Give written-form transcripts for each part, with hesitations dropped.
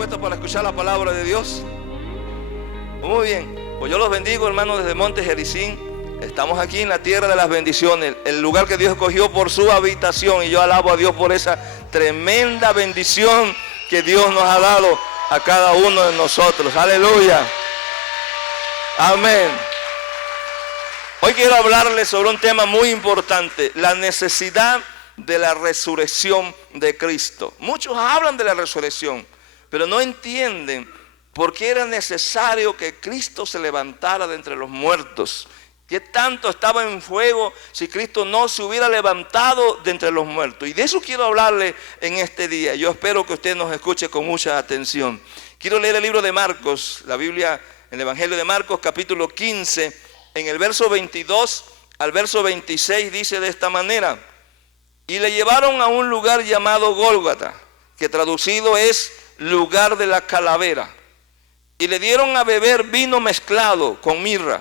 dispuestos para escuchar la palabra de Dios? Muy bien, pues yo los bendigo, hermanos, desde Monte Jericín. Estamos aquí en la tierra de las bendiciones, el lugar que Dios escogió por su habitación, y yo alabo a Dios por esa tremenda bendición que Dios nos ha dado a cada uno de nosotros. Aleluya. Amén. Hoy quiero hablarles sobre un tema muy importante: la necesidad de la resurrección de Cristo. Muchos hablan de la resurrección, pero no entienden por qué era necesario que Cristo se levantara de entre los muertos. ¿Qué tanto estaba en fuego si Cristo no se hubiera levantado de entre los muertos? Y de eso quiero hablarle en este día. Yo espero que usted nos escuche con mucha atención. Quiero leer el libro de Marcos, la Biblia, el Evangelio de Marcos, capítulo 15, en el verso 22 al verso 26, dice de esta manera: y le llevaron a un lugar llamado Gólgota, que traducido es lugar de la calavera, y le dieron a beber vino mezclado con mirra,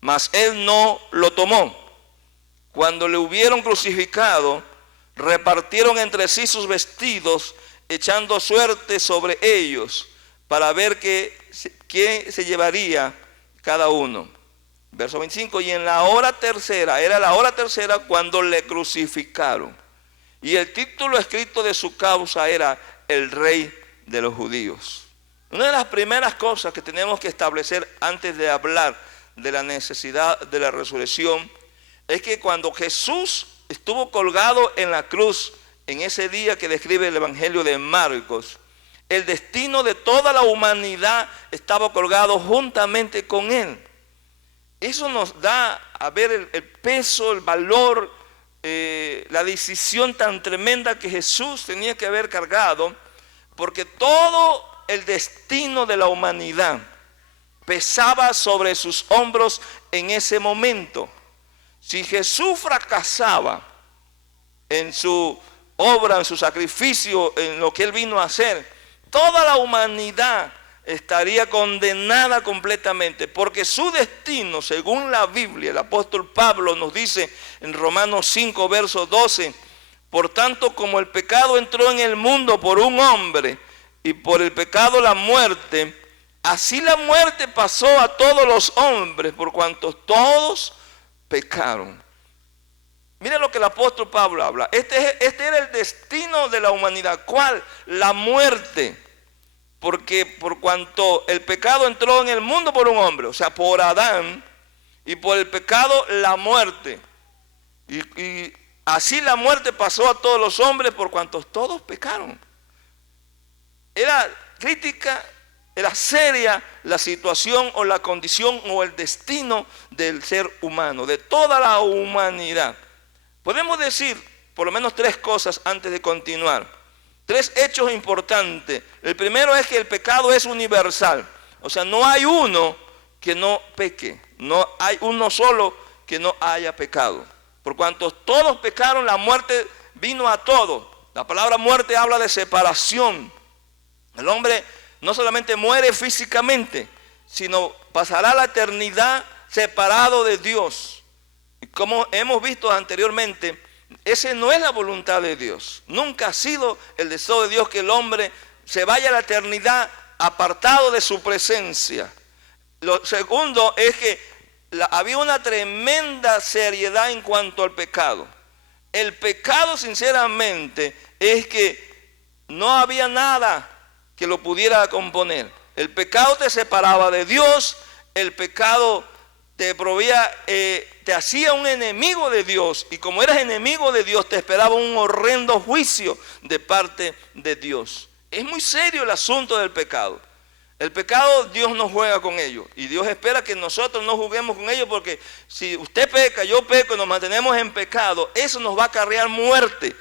mas él no lo tomó. Cuando le hubieron crucificado, repartieron entre sí sus vestidos, echando suerte sobre ellos, para ver qué se llevaría cada uno. Verso 25, y en la hora tercera, era la hora tercera cuando le crucificaron. Y el título escrito de su causa era el Rey de los Judíos. Una de las primeras cosas que tenemos que establecer antes de hablar de la necesidad de la resurrección es que cuando Jesús estuvo colgado en la cruz, en ese día que describe el Evangelio de Marcos, el destino de toda la humanidad estaba colgado juntamente con él. Eso nos da a ver el peso, el valor, la decisión tan tremenda que Jesús tenía que haber cargado, porque todo el destino de la humanidad pesaba sobre sus hombros en ese momento. Si Jesús fracasaba en su obra, en su sacrificio, en lo que él vino a hacer, toda la humanidad estaría condenada completamente, porque su destino, según la Biblia, el apóstol Pablo nos dice en Romanos 5, verso 12: por tanto, como el pecado entró en el mundo por un hombre, y por el pecado la muerte, así la muerte pasó a todos los hombres, por cuanto todos pecaron. Mira lo que el apóstol Pablo habla. Este era el destino de la humanidad. ¿Cuál? La muerte. Porque por cuanto el pecado entró en el mundo por un hombre, o sea, por Adán, y por el pecado la muerte. Y así la muerte pasó a todos los hombres por cuanto todos pecaron. Era crítica, era seria la situación o la condición o el destino del ser humano, de toda la humanidad. Podemos decir por lo menos tres cosas antes de continuar. Tres hechos importantes. El primero es que el pecado es universal. O sea, no hay uno que no peque. No hay uno solo que no haya pecado. Por cuanto todos pecaron, la muerte vino a todos. La palabra muerte habla de separación. El hombre no solamente muere físicamente, sino pasará la eternidad separado de Dios. Y como hemos visto anteriormente, esa no es la voluntad de Dios. Nunca ha sido el deseo de Dios que el hombre se vaya a la eternidad apartado de su presencia. Lo segundo es que había una tremenda seriedad en cuanto al pecado. El pecado, sinceramente, es que no había nada que lo pudiera componer. El pecado te separaba de Dios, el pecado te proveía, te hacía un enemigo de Dios, y como eras enemigo de Dios te esperaba un horrendo juicio de parte de Dios. Es muy serio el asunto del pecado. El pecado, Dios no juega con ello, y Dios espera que nosotros no juguemos con ello, porque si usted peca, yo peco y nos mantenemos en pecado, eso nos va a acarrear muerte.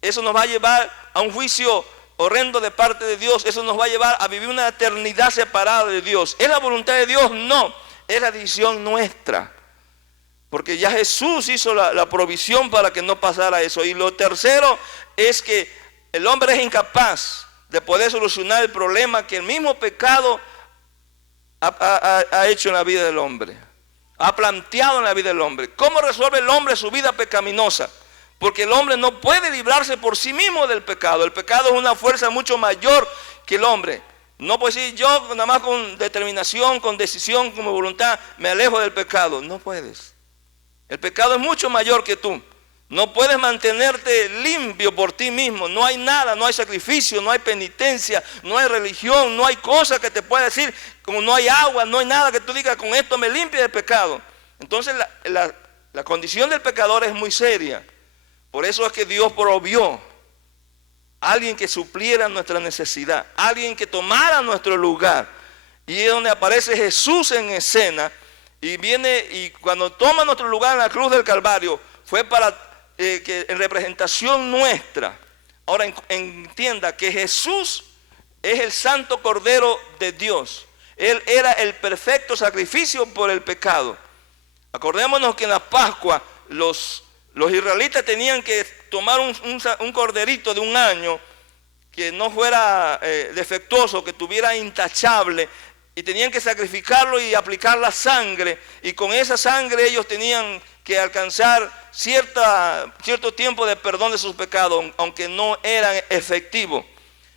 Eso nos va a llevar a un juicio horrendo de parte de Dios. Eso nos va a llevar a vivir una eternidad separada de Dios. ¿Es la voluntad de Dios? No, es la decisión nuestra, porque ya Jesús hizo la provisión para que no pasara eso. Y lo tercero es que el hombre es incapaz de poder solucionar el problema que el mismo pecado ha hecho en la vida del hombre, ha planteado en la vida del hombre. ¿Cómo resuelve el hombre su vida pecaminosa? Porque el hombre no puede librarse por sí mismo del pecado. El pecado es una fuerza mucho mayor que el hombre. No puede decir yo nada más con determinación, con decisión, con voluntad, me alejo del pecado. No puedes. El pecado es mucho mayor que tú. No puedes mantenerte limpio por ti mismo. No hay nada, no hay sacrificio, no hay penitencia, no hay religión, no hay cosa que te pueda decir, como no hay agua, no hay nada que tú digas, con esto me limpia del pecado. Entonces la condición del pecador es muy seria. Por eso es que Dios provió a alguien que supliera nuestra necesidad, alguien que tomara nuestro lugar. Y es donde aparece Jesús en escena y viene, y cuando toma nuestro lugar en la cruz del Calvario, fue para que en representación nuestra. Ahora entienda que Jesús es el santo Cordero de Dios. Él era el perfecto sacrificio por el pecado. Acordémonos que en la Pascua los israelitas tenían que tomar un corderito de un año que no fuera defectuoso, que tuviera intachable, y tenían que sacrificarlo y aplicar la sangre, y con esa sangre ellos tenían que alcanzar cierto tiempo de perdón de sus pecados, aunque no eran efectivos.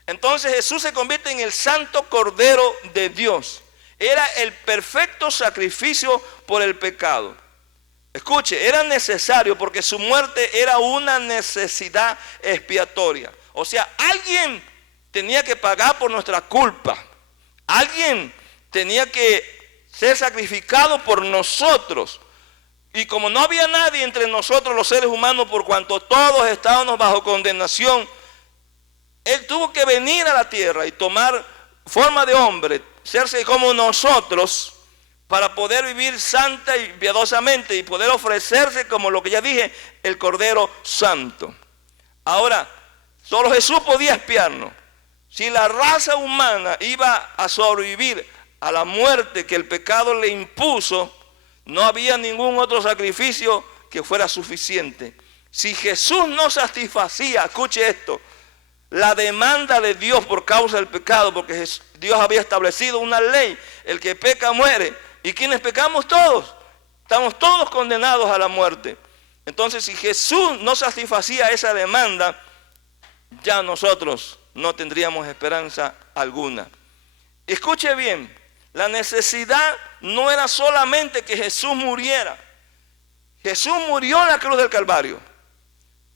Entonces Jesús se convierte en el santo Cordero de Dios. Era el perfecto sacrificio por el pecado. Escuche, era necesario porque su muerte era una necesidad expiatoria. O sea, alguien tenía que pagar por nuestra culpa. Alguien tenía que ser sacrificado por nosotros. Y como no había nadie entre nosotros los seres humanos, por cuanto todos estábamos bajo condenación, Él tuvo que venir a la tierra y tomar forma de hombre, serse como nosotros, para poder vivir santa y piadosamente y poder ofrecerse, como lo que ya dije, el Cordero Santo. Ahora, solo Jesús podía expiarnos. Si la raza humana iba a sobrevivir a la muerte que el pecado le impuso, no había ningún otro sacrificio que fuera suficiente. Si Jesús no satisfacía, escuche esto, la demanda de Dios por causa del pecado, porque Dios había establecido una ley, el que peca muere, y quienes pecamos todos, estamos todos condenados a la muerte. Entonces, si Jesús no satisfacía esa demanda, ya nosotros no tendríamos esperanza alguna. Escuche bien, la necesidad no era solamente que Jesús muriera. Jesús murió en la cruz del Calvario,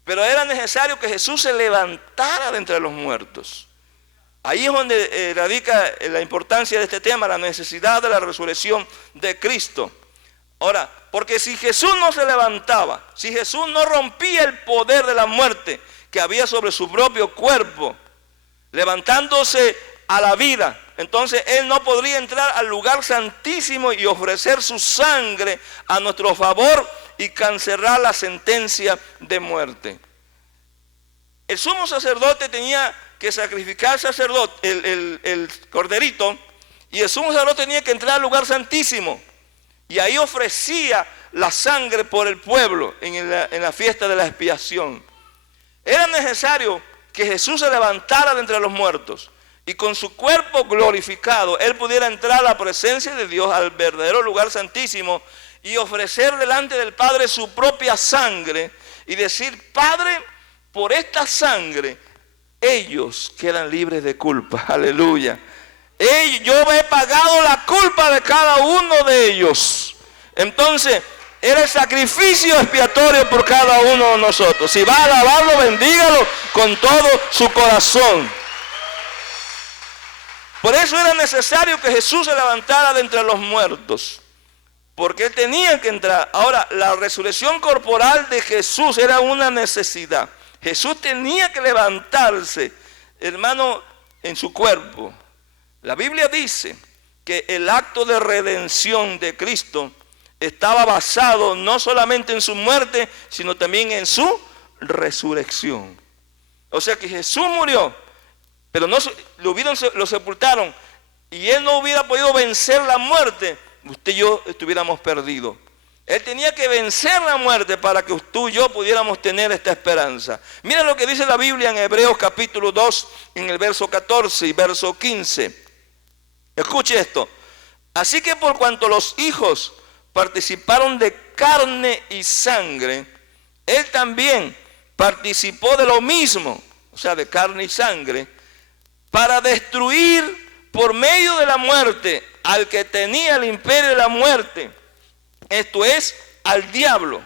pero era necesario que Jesús se levantara de entre los muertos. Ahí es donde radica la importancia de este tema, la necesidad de la resurrección de Cristo. Ahora, porque si Jesús no se levantaba, si Jesús no rompía el poder de la muerte que había sobre su propio cuerpo, levantándose a la vida, entonces Él no podría entrar al lugar santísimo y ofrecer su sangre a nuestro favor y cancelar la sentencia de muerte. El sumo sacerdote tenía que sacrificar el corderito, y el sumo sacerdote tenía que entrar al lugar santísimo, y ahí ofrecía la sangre por el pueblo en la fiesta de la expiación. Era necesario que Jesús se levantara de entre los muertos y con su cuerpo glorificado Él pudiera entrar a la presencia de Dios, al verdadero lugar santísimo, y ofrecer delante del Padre su propia sangre y decir: Padre, por esta sangre ellos quedan libres de culpa. Aleluya. Yo he pagado la culpa de cada uno de ellos. Entonces era el sacrificio expiatorio por cada uno de nosotros. Si va a alabarlo, bendígalo con todo su corazón. Por eso era necesario que Jesús se levantara de entre los muertos, porque Él tenía que entrar. Ahora, la resurrección corporal de Jesús era una necesidad. Jesús tenía que levantarse, hermano, en su cuerpo. La Biblia dice que el acto de redención de Cristo estaba basado no solamente en su muerte, sino también en su resurrección. O sea que Jesús murió, pero lo sepultaron, y Él no hubiera podido vencer la muerte, usted y yo estuviéramos perdidos. Él tenía que vencer la muerte para que tú y yo pudiéramos tener esta esperanza. Miren lo que dice la Biblia en Hebreos capítulo 2, en el verso 14 y verso 15. Escuche esto. Así que por cuanto los hijos participaron de carne y sangre, Él también participó de lo mismo, o sea, de carne y sangre, para destruir por medio de la muerte al que tenía el imperio de la muerte, esto es, al diablo,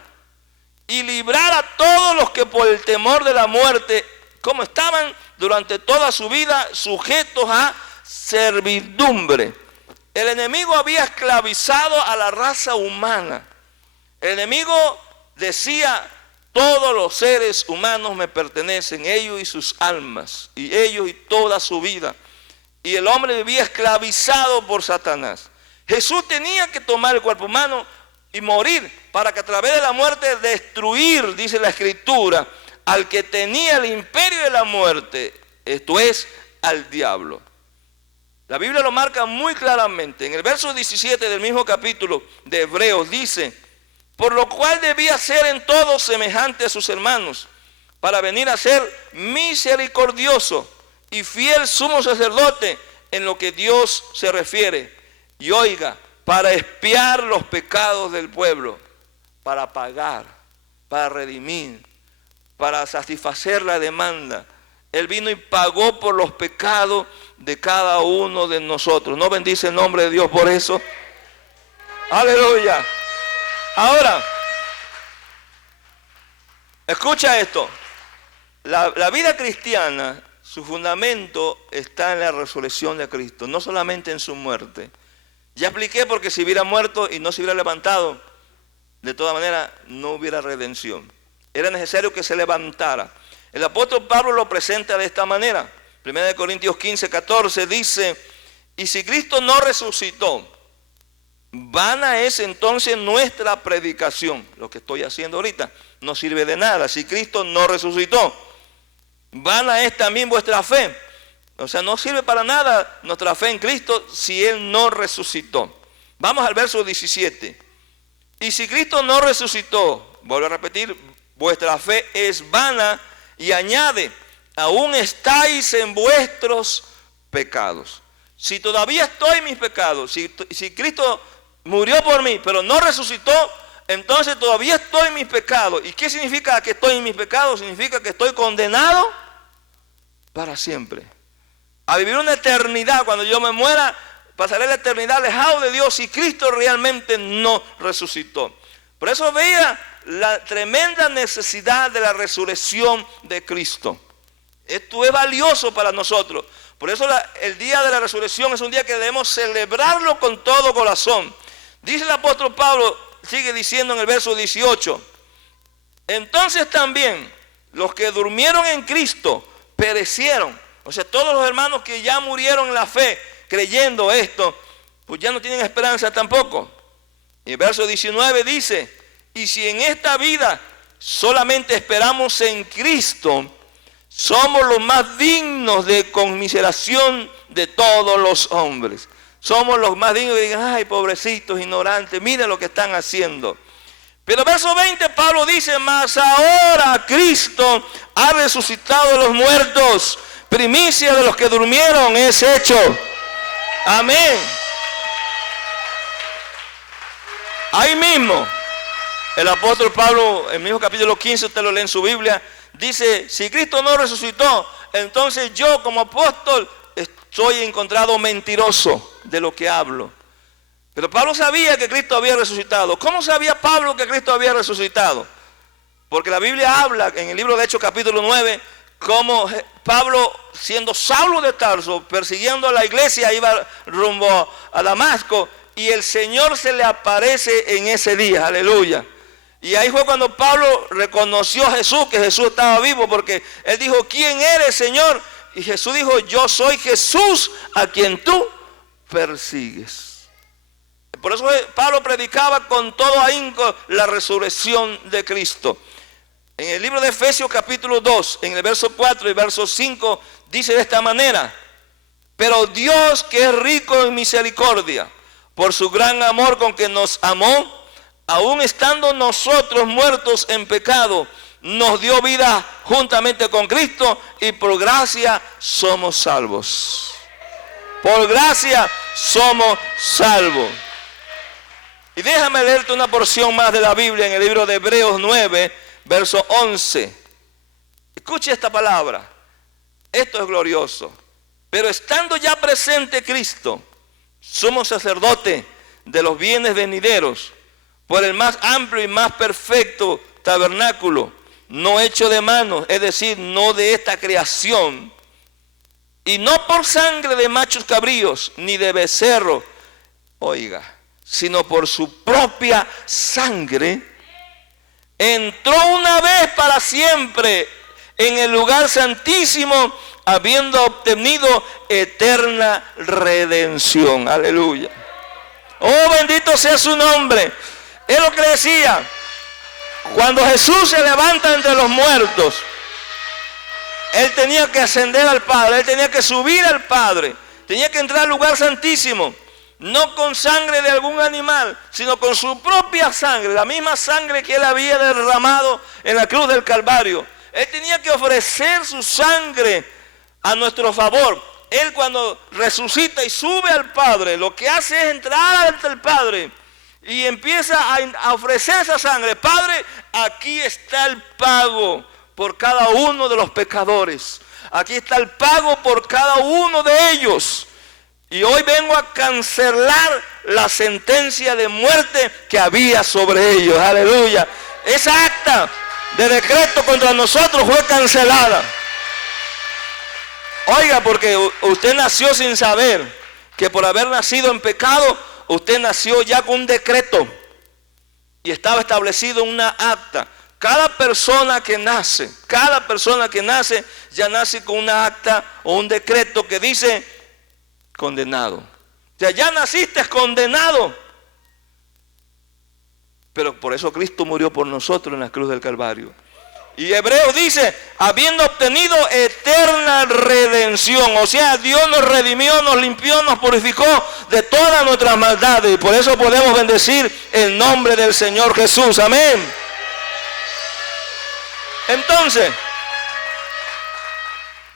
y librar a todos los que por el temor de la muerte, como estaban durante toda su vida sujetos a servidumbre. El enemigo había esclavizado a la raza humana. El enemigo decía: todos los seres humanos me pertenecen, ellos y sus almas, y ellos y toda su vida. Y el hombre vivía esclavizado por Satanás. Jesús tenía que tomar el cuerpo humano y morir para que a través de la muerte destruir, dice la Escritura, al que tenía el imperio de la muerte, esto es, al diablo. La Biblia lo marca muy claramente. En el verso 17 del mismo capítulo de Hebreos dice: por lo cual debía ser en todo semejante a sus hermanos, para venir a ser misericordioso y fiel sumo sacerdote en lo que Dios se refiere. Y oiga, para expiar los pecados del pueblo, para pagar, para redimir, para satisfacer la demanda. Él vino y pagó por los pecados de cada uno de nosotros. ¿No bendice el nombre de Dios por eso? Aleluya. Ahora, escucha esto. La vida cristiana, su fundamento está en la resurrección de Cristo, no solamente en su muerte. Ya expliqué, porque si hubiera muerto y no se hubiera levantado, de toda manera no hubiera redención. Era necesario que se levantara. El apóstol Pablo lo presenta de esta manera. 1 Corintios 15, 14 dice: y si Cristo no resucitó, vana es entonces nuestra predicación. Lo que estoy haciendo ahorita no sirve de nada si Cristo no resucitó. Vana es también vuestra fe. O sea, no sirve para nada nuestra fe en Cristo si Él no resucitó. Vamos al verso 17. Y si Cristo no resucitó, vuelvo a repetir, vuestra fe es vana, y añade: aún estáis en vuestros pecados. Si todavía estoy en mis pecados, si Cristo murió por mí, pero no resucitó, entonces todavía estoy en mis pecados. ¿Y qué significa que estoy en mis pecados? Significa que estoy condenado para siempre a vivir una eternidad. Cuando yo me muera, pasaré la eternidad alejado de Dios si Cristo realmente no resucitó. Por eso veía la tremenda necesidad de la resurrección de Cristo. Esto es valioso para nosotros. Por eso el día de la resurrección es un día que debemos celebrarlo con todo corazón. Dice el apóstol Pablo, sigue diciendo en el verso 18: entonces también los que durmieron en Cristo perecieron. O sea, todos los hermanos que ya murieron en la fe creyendo esto, pues ya no tienen esperanza tampoco. Y el verso 19 dice: y si en esta vida solamente esperamos en Cristo, somos los más dignos de conmiseración de todos los hombres. Somos los más dignos de que digan: ay, pobrecitos, ignorantes, miren lo que están haciendo. Pero verso 20, Pablo dice: mas ahora Cristo ha resucitado de los muertos, primicia de los que durmieron es hecho. Amén. Ahí mismo, el apóstol Pablo, en el mismo capítulo 15, usted lo lee en su Biblia, dice: si Cristo no resucitó, entonces yo como apóstol soy encontrado mentiroso de lo que hablo. Pero Pablo sabía que Cristo había resucitado. ¿Cómo sabía Pablo que Cristo había resucitado? Porque la Biblia habla en el libro de Hechos capítulo 9, como Pablo, siendo Saulo de Tarso, persiguiendo a la iglesia, iba rumbo a Damasco, y el Señor se le aparece en ese día. Aleluya. Y ahí fue cuando Pablo reconoció a Jesús, que Jesús estaba vivo, porque él dijo: ¿quién eres, Señor? Y Jesús dijo: yo soy Jesús a quien tú persigues. Por eso Pablo predicaba con todo ahínco la resurrección de Cristo. En el libro de Efesios capítulo 2, en el verso 4 y verso 5, dice de esta manera: pero Dios, que es rico en misericordia, por su gran amor con que nos amó, aun estando nosotros muertos en pecado, nos dio vida juntamente con Cristo, y por gracia somos salvos. Por gracia somos salvos. Y déjame leerte una porción más de la Biblia en el libro de Hebreos 9, verso 11. Escuche esta palabra. Esto es glorioso. Pero estando ya presente Cristo, somos sacerdote de los bienes venideros, por el más amplio y más perfecto tabernáculo, no hecho de manos, es decir, no de esta creación, y no por sangre de machos cabríos, ni de becerro, oiga, sino por su propia sangre, entró una vez para siempre en el lugar santísimo, habiendo obtenido eterna redención. Aleluya. Oh, bendito sea su nombre. Es lo que decía. Cuando Jesús se levanta entre los muertos, Él tenía que ascender al Padre, Él tenía que subir al Padre, tenía que entrar al lugar santísimo, no con sangre de algún animal, sino con su propia sangre, la misma sangre que Él había derramado en la cruz del Calvario. Él tenía que ofrecer su sangre a nuestro favor. Él, cuando resucita y sube al Padre, lo que hace es entrar ante el Padre y empieza a ofrecer esa sangre. Padre, aquí está el pago por cada uno de los pecadores. Aquí está el pago por cada uno de ellos. Y hoy vengo a cancelar la sentencia de muerte que había sobre ellos. Aleluya. Esa acta de decreto contra nosotros fue cancelada. Oiga, porque usted nació sin saber que por haber nacido en pecado, usted nació ya con un decreto y estaba establecido una acta. Cada persona que nace ya nace con una acta o un decreto que dice condenado. O sea, ya naciste condenado. Pero por eso Cristo murió por nosotros en la cruz del Calvario. Y Hebreos dice, habiendo obtenido eterna redención. O sea, Dios nos redimió, nos limpió, nos purificó de todas nuestras maldades. Y por eso podemos bendecir el nombre del Señor Jesús. Amén. Entonces,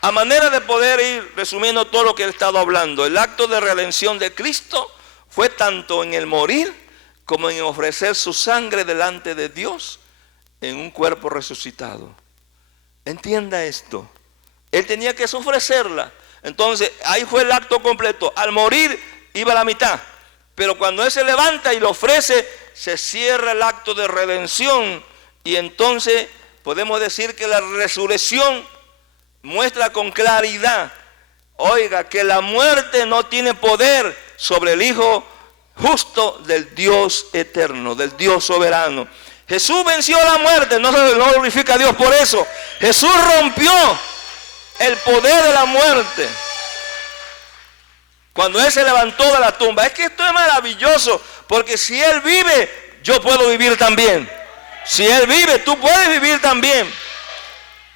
a manera de poder ir resumiendo todo lo que he estado hablando, el acto de redención de Cristo fue tanto en el morir como en ofrecer su sangre delante de Dios en un cuerpo resucitado. Entienda esto. Él tenía que ofrecerla. Entonces, ahí fue el acto completo. Al morir iba a la mitad. Pero cuando Él se levanta y lo ofrece, se cierra el acto de redención. Y entonces podemos decir que la resurrección muestra con claridad, oiga, que la muerte no tiene poder sobre el Hijo justo del Dios eterno, del Dios soberano. Jesús venció la muerte, no glorifica a Dios por eso. Jesús rompió el poder de la muerte cuando Él se levantó de la tumba. Es que esto es maravilloso, porque si Él vive, yo puedo vivir también. Si Él vive, tú puedes vivir también.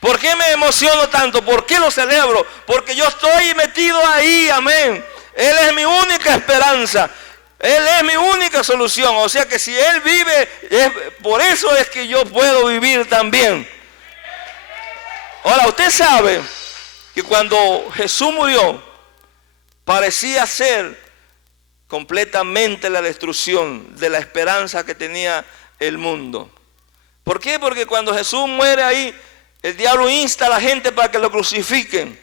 ¿Por qué me emociono tanto? ¿Por qué lo celebro? Porque yo estoy metido ahí, amén. Él es mi única esperanza. Él es mi única solución. O sea que si Él vive, por eso es que yo puedo vivir también. Ahora, usted sabe que cuando Jesús murió, parecía ser completamente la destrucción de la esperanza que tenía el mundo. ¿Por qué? Porque cuando Jesús muere ahí, el diablo insta a la gente para que lo crucifiquen.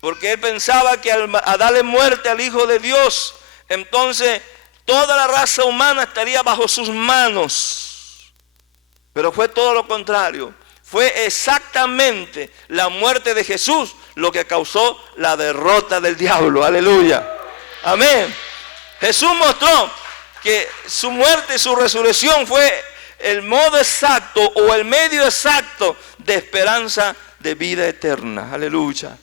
Porque él pensaba que al darle muerte al Hijo de Dios, entonces toda la raza humana estaría bajo sus manos. Pero fue todo lo contrario. Fue exactamente la muerte de Jesús lo que causó la derrota del diablo. Aleluya. Amén. Jesús mostró que su muerte y su resurrección fue el modo exacto o el medio exacto de esperanza de vida eterna. Aleluya.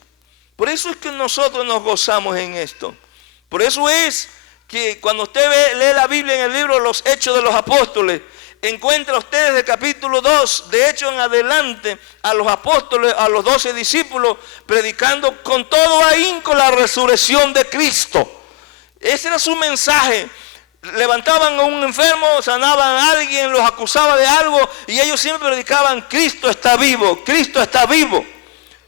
Por eso es que nosotros nos gozamos en esto. Por eso es que cuando usted lee la Biblia en el libro de los Hechos de los Apóstoles, encuentra usted desde el capítulo 2, de hecho en adelante, a los apóstoles, a los 12 discípulos, predicando con todo ahínco la resurrección de Cristo. Ese era su mensaje. Levantaban a un enfermo, sanaban a alguien, los acusaba de algo y ellos siempre predicaban: Cristo está vivo, Cristo está vivo.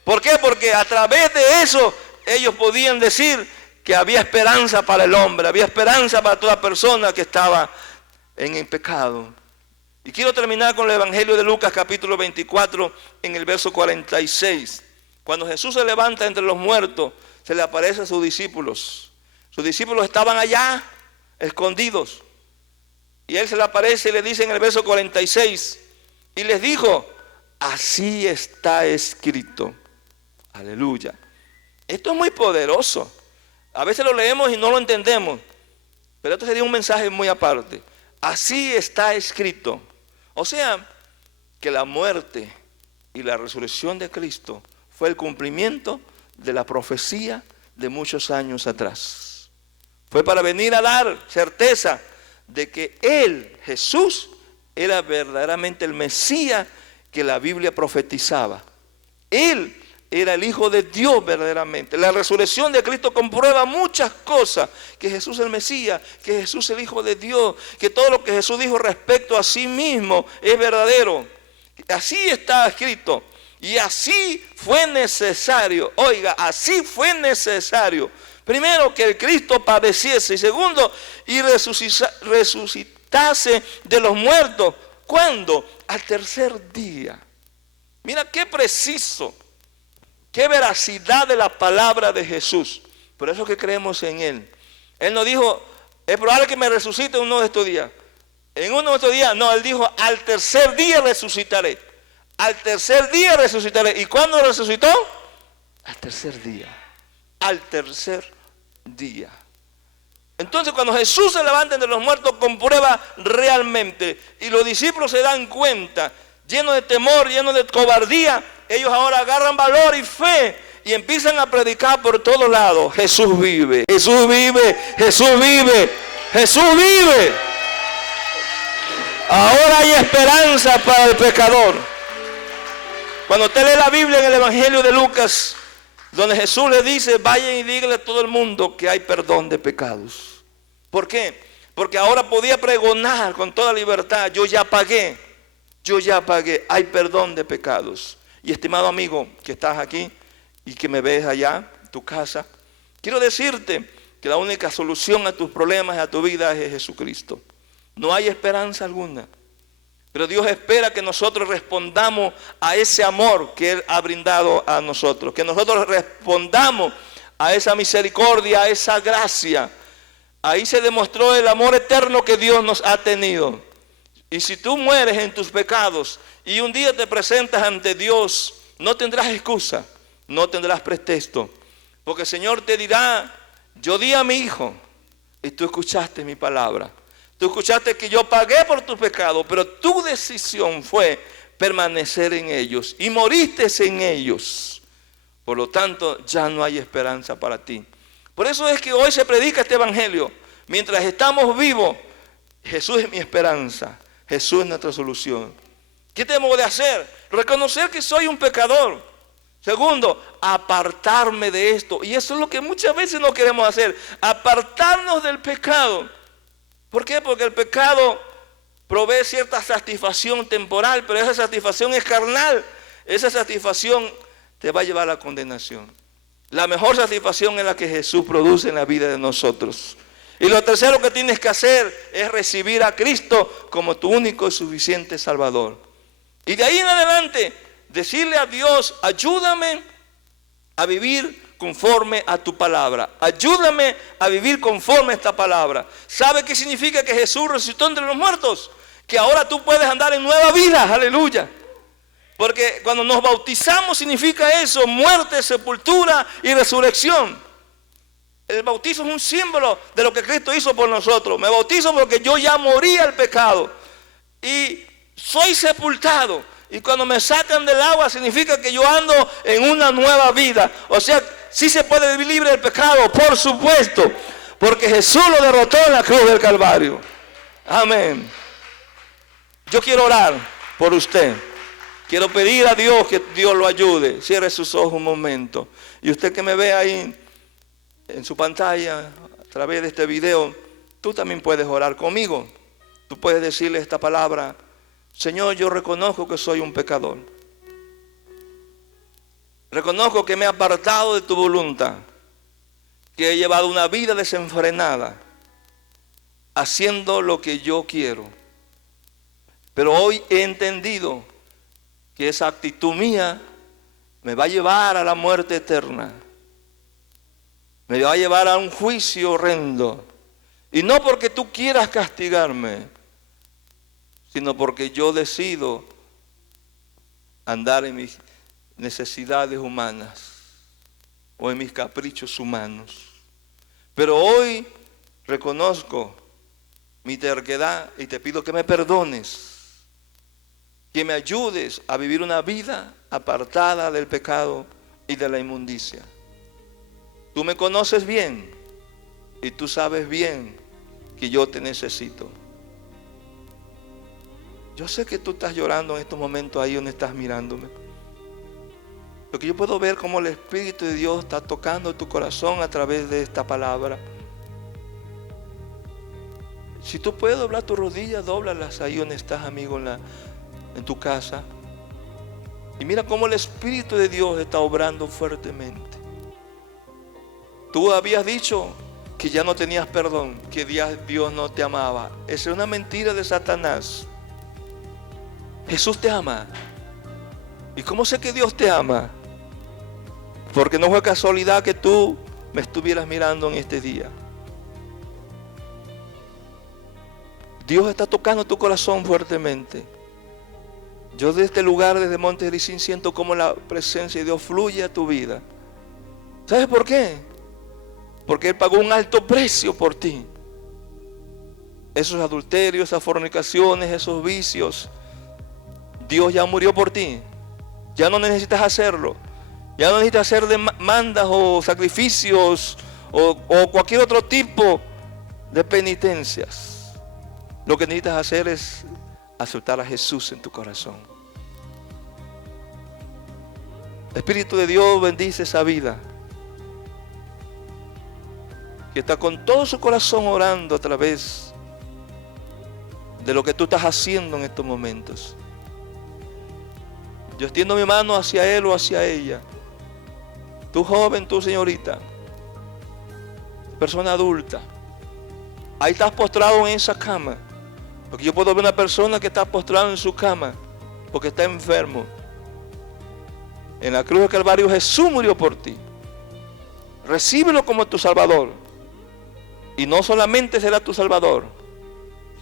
¿Por qué? Porque a través de eso ellos podían decir que había esperanza para el hombre, había esperanza para toda persona que estaba en el pecado. Y quiero terminar con el Evangelio de Lucas capítulo 24 en el verso 46. Cuando Jesús se levanta entre los muertos, se le aparece a sus discípulos. Sus discípulos estaban allá, escondidos. Y Él se le aparece y le dice en el verso 46, y les dijo, así está escrito. Aleluya. Esto es muy poderoso. A veces lo leemos y no lo entendemos, pero esto sería un mensaje muy aparte. Así está escrito. O sea, que la muerte y la resurrección de Cristo fue el cumplimiento de la profecía de muchos años atrás. Fue para venir a dar certeza de que Él, Jesús, era verdaderamente el Mesías que la Biblia profetizaba. Él era el Hijo de Dios verdaderamente. La resurrección de Cristo comprueba muchas cosas. Que Jesús es el Mesías, que Jesús es el Hijo de Dios, que todo lo que Jesús dijo respecto a sí mismo es verdadero. Así está escrito. Y así fue necesario. Oiga, así fue necesario. Primero, que el Cristo padeciese. Y segundo, y resucitase de los muertos. ¿Cuándo? Al tercer día. Mira qué preciso. Qué veracidad de la palabra de Jesús. Por eso que creemos en Él. Él no dijo, es probable que me resucite uno de estos días. En uno de estos días, no, Él dijo, al tercer día resucitaré. Al tercer día resucitaré. ¿Y cuándo resucitó? Al tercer día. Al tercer día. Entonces cuando Jesús se levanta de los muertos, comprueba realmente. Y los discípulos se dan cuenta, llenos de temor, llenos de cobardía. Ellos ahora agarran valor y fe y empiezan a predicar por todos lados. Jesús vive, Jesús vive, Jesús vive, Jesús vive. Ahora hay esperanza para el pecador. Cuando usted lee la Biblia en el Evangelio de Lucas, donde Jesús le dice, vayan y díganle a todo el mundo que hay perdón de pecados. ¿Por qué? Porque ahora podía pregonar con toda libertad, yo ya pagué, hay perdón de pecados. Y estimado amigo que estás aquí y que me ves allá en tu casa, quiero decirte que la única solución a tus problemas, a tu vida es Jesucristo. No hay esperanza alguna. Pero Dios espera que nosotros respondamos a ese amor que Él ha brindado a nosotros. Que nosotros respondamos a esa misericordia, a esa gracia. Ahí se demostró el amor eterno que Dios nos ha tenido. Y si tú mueres en tus pecados y un día te presentas ante Dios, no tendrás excusa, no tendrás pretexto. Porque el Señor te dirá, yo di a mi hijo y tú escuchaste mi palabra. Tú escuchaste que yo pagué por tus pecados, pero tu decisión fue permanecer en ellos y moriste en ellos. Por lo tanto, ya no hay esperanza para ti. Por eso es que hoy se predica este evangelio. Mientras estamos vivos, Jesús es mi esperanza. Jesús es nuestra solución. ¿Qué tengo de hacer? Reconocer que soy un pecador. Segundo, apartarme de esto. Y eso es lo que muchas veces no queremos hacer. Apartarnos del pecado. ¿Por qué? Porque el pecado provee cierta satisfacción temporal, pero esa satisfacción es carnal. Esa satisfacción te va a llevar a la condenación. La mejor satisfacción es la que Jesús produce en la vida de nosotros. Y lo tercero que tienes que hacer es recibir a Cristo como tu único y suficiente Salvador. Y de ahí en adelante, decirle a Dios, ayúdame a vivir conforme a tu palabra. Ayúdame a vivir conforme a esta palabra. ¿Sabe qué significa que Jesús resucitó entre los muertos? Que ahora tú puedes andar en nueva vida. Aleluya. Porque cuando nos bautizamos significa eso, muerte, sepultura y resurrección. El bautizo es un símbolo de lo que Cristo hizo por nosotros. Me bautizo porque yo ya morí al pecado y soy sepultado. Y cuando me sacan del agua significa que yo ando en una nueva vida. O sea, sí se puede vivir libre del pecado, por supuesto, porque Jesús lo derrotó en la cruz del Calvario. Amén. Yo quiero orar por usted. Quiero pedir a Dios que Dios lo ayude. Cierre sus ojos un momento. Y usted que me ve ahí en su pantalla, a través de este video, tú también puedes orar conmigo. Tú puedes decirle esta palabra: Señor, yo reconozco que soy un pecador. Reconozco que me he apartado de tu voluntad, que he llevado una vida desenfrenada, haciendo lo que yo quiero. Pero hoy he entendido que esa actitud mía me va a llevar a la muerte eterna. Me va a llevar a un juicio horrendo. Y no porque tú quieras castigarme, sino porque yo decido andar en mis necesidades humanas o en mis caprichos humanos. Pero hoy reconozco mi terquedad y te pido que me perdones, que me ayudes a vivir una vida apartada del pecado y de la inmundicia. Tú me conoces bien y tú sabes bien que yo te necesito. Yo sé que tú estás llorando en estos momentos ahí donde estás mirándome. Porque yo puedo ver cómo el Espíritu de Dios está tocando tu corazón a través de esta palabra. Si tú puedes doblar tus rodillas, dóblalas ahí donde estás, amigo, en tu casa. Y mira cómo el Espíritu de Dios está obrando fuertemente. Tú habías dicho que ya no tenías perdón, que Dios no te amaba. Esa es una mentira de Satanás. Jesús te ama. ¿Y cómo sé que Dios te ama? Porque no fue casualidad que tú me estuvieras mirando en este día. Dios está tocando tu corazón fuertemente. Yo desde este lugar, desde Monte Gerizim, siento cómo la presencia de Dios fluye a tu vida. ¿Sabes por qué? Porque Él pagó un alto precio por ti. Esos adulterios, esas fornicaciones, esos vicios, Dios ya murió por ti. Ya no necesitas hacerlo. Ya no necesitas hacer demandas o sacrificios o cualquier otro tipo de penitencias. Lo que necesitas hacer es aceptar a Jesús en tu corazón. El Espíritu de Dios bendice esa vida que está con todo su corazón orando a través de lo que tú estás haciendo en estos momentos. Yo extiendo mi mano hacia él o hacia ella. Tú joven, tú señorita, persona adulta, ahí estás postrado en esa cama. Porque yo puedo ver una persona que está postrada en su cama porque está enfermo. En la cruz del Calvario Jesús murió por ti. Recíbelo como tu Salvador. Y no solamente será tu Salvador,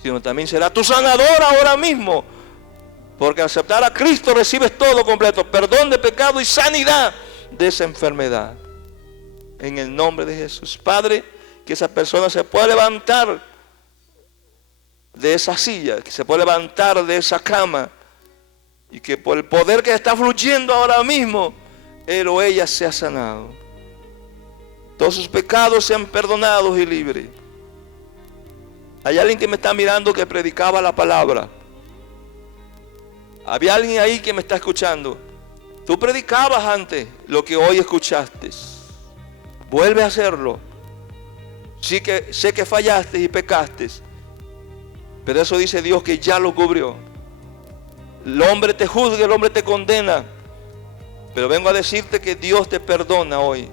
sino también será tu sanador ahora mismo. Porque al aceptar a Cristo recibes todo completo. Perdón de pecado y sanidad de esa enfermedad. En el nombre de Jesús. Padre, que esa persona se pueda levantar de esa silla, que se pueda levantar de esa cama. Y que por el poder que está fluyendo ahora mismo, él o ella sea sanado. Todos sus pecados sean perdonados y libres. Hay alguien que me está mirando que predicaba la palabra. Había alguien ahí que me está escuchando. Tú predicabas antes lo que hoy escuchaste. Vuelve a hacerlo. Sí que sé que fallaste y pecaste, pero eso dice Dios que ya lo cubrió. El hombre te juzga, el hombre te condena, pero vengo a decirte que Dios te perdona hoy.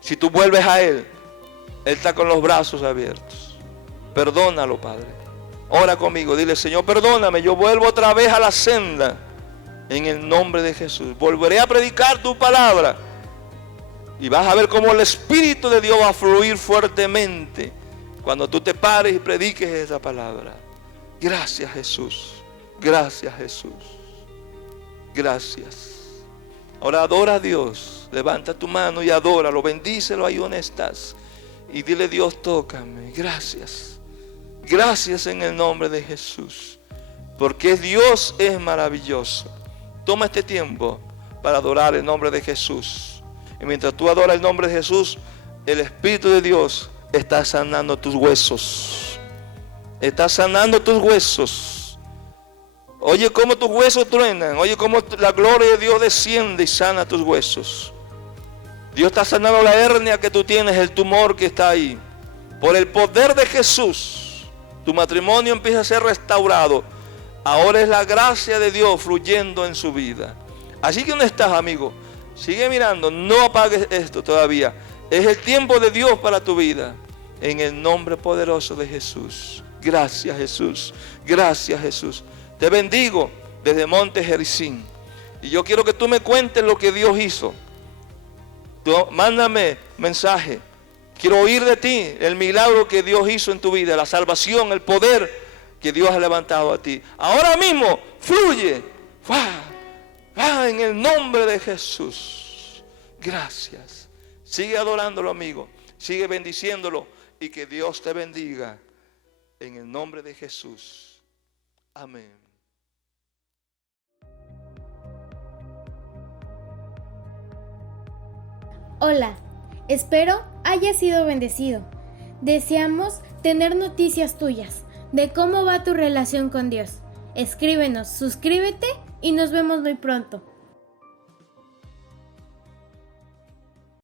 Si tú vuelves a Él, Él está con los brazos abiertos. Perdónalo, Padre. Ora conmigo, dile: Señor, perdóname, yo vuelvo otra vez a la senda. En el nombre de Jesús volveré a predicar tu palabra. Y vas a ver cómo el Espíritu de Dios va a fluir fuertemente cuando tú te pares y prediques esa palabra. Gracias, Jesús. Gracias, Jesús. Gracias. Ahora adora a Dios. Levanta tu mano y adóralo. Bendícelo ahí donde estás. Y dile: Dios, tócame. Gracias. Gracias en el nombre de Jesús. Porque Dios es maravilloso. Toma este tiempo para adorar el nombre de Jesús. Y mientras tú adoras el nombre de Jesús, el Espíritu de Dios está sanando tus huesos. Está sanando tus huesos. Oye cómo tus huesos truenan. Oye cómo la gloria de Dios desciende y sana tus huesos. Dios está sanando la hernia que tú tienes, el tumor que está ahí. Por el poder de Jesús, tu matrimonio empieza a ser restaurado. Ahora es la gracia de Dios fluyendo en su vida. Así que ¿dónde estás, amigo? Sigue mirando, no apagues esto todavía. Es el tiempo de Dios para tu vida. En el nombre poderoso de Jesús. Gracias, Jesús. Gracias, Jesús. Te bendigo desde Monte Gerizim. Y yo quiero que tú me cuentes lo que Dios hizo. Tú, mándame mensaje Quiero oír de ti el milagro que Dios hizo en tu vida, la salvación, el poder que Dios ha levantado a ti. Ahora mismo, fluye. En el nombre de Jesús. Gracias. Sigue adorándolo, amigo. Sigue bendiciéndolo. Y que Dios te bendiga. En el nombre de Jesús. Amén. Hola, espero hayas sido bendecido. Deseamos tener noticias tuyas de cómo va tu relación con Dios. Escríbenos, suscríbete y nos vemos muy pronto.